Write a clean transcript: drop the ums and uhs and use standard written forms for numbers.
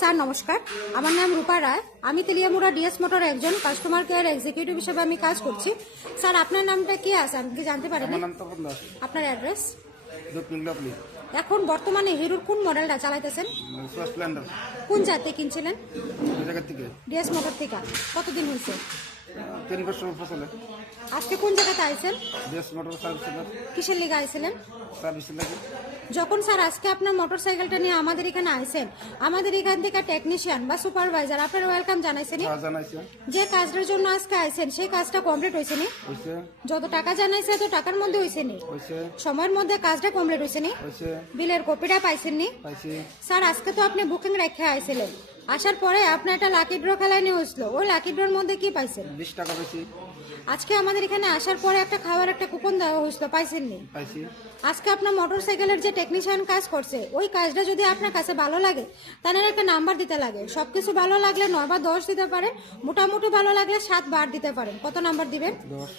Sir নমস্কার, আমার নাম রূপা রায়। আমি তেলিয়ামুড়া ডিএস মোটর একজন কাস্টমার কেয়ার এক্সিকিউটিভ হিসেবে আমি কাজ করছি। স্যার আপনার নামটা কি আছে আমি কি জানতে পারি? আমার নাম তপন দাস। আপনার অ্যাড্রেস? দক্ষিণ লাভলি। এখন বর্তমানে হিরোর কোন মডেলটা চালাইতেছেন? স্প্লেন্ডার। কোন জাতে কিনছিলেন? ওই জায়গা থেকে ডিএস মোটর থেকে। কতদিন হয়েছে? 3 বছর ফসলে আজকে কোন জায়গাতে আইছেন? দেশ মোটর সার্ভিস সেন্টার কিসের লিগে আইছিলেন? সার্ভিস লাগে। যখন স্যার আজকে আপনার মোটর সাইকেলটা নিয়ে আমাদের এখানে আইছেন, আমাদের এখান থেকে টেকনিশিয়ান বা সুপারভাইজার আপনার ওয়েলকাম জানাইছেন? জানাইছে যে কাজটার জন্য আজকে আইছেন সেই কাজটা কমপ্লিট হয়েছে নি? হইছে যত টাকা জানাইছে তো টাকার মধ্যে হয়েছে নি? হইছে সময়ের মধ্যে কাজটা কমপ্লিট হয়েছে নি? হইছে বিলের কপিটা পাইছেন নি? পাইছি। স্যার আজকে তো আপনি বুকিং রেখে আইছিলেন, আসার পরে আপনি একটা লাকি ড্র খেলায় নিয়ে হয়েছিল, ওই লাকি ড্রর মধ্যে কি পাইছেন? 20 টাকা পাইছি। আজকে আমাদের এখানে আসার পরে একটা খাওয়ার একটা কুপন দেওয়া হয়েছিল, পাইছেন নি? পাইছি। আজকে আপনার মোটর সাইকেলের যে টেকনিশিয়ান কাজ করছে ওই কাজটা যদি আপনার কাছে ভালো লাগে তাহলে একটা নাম্বার দিতে লাগে। সবকিছু ভালো লাগলে 9 বা 10 দিতে পারেন, মোটামুটি ভালো লাগলে 7 বার দিতে পারেন। কত নাম্বার দিবেন? 10।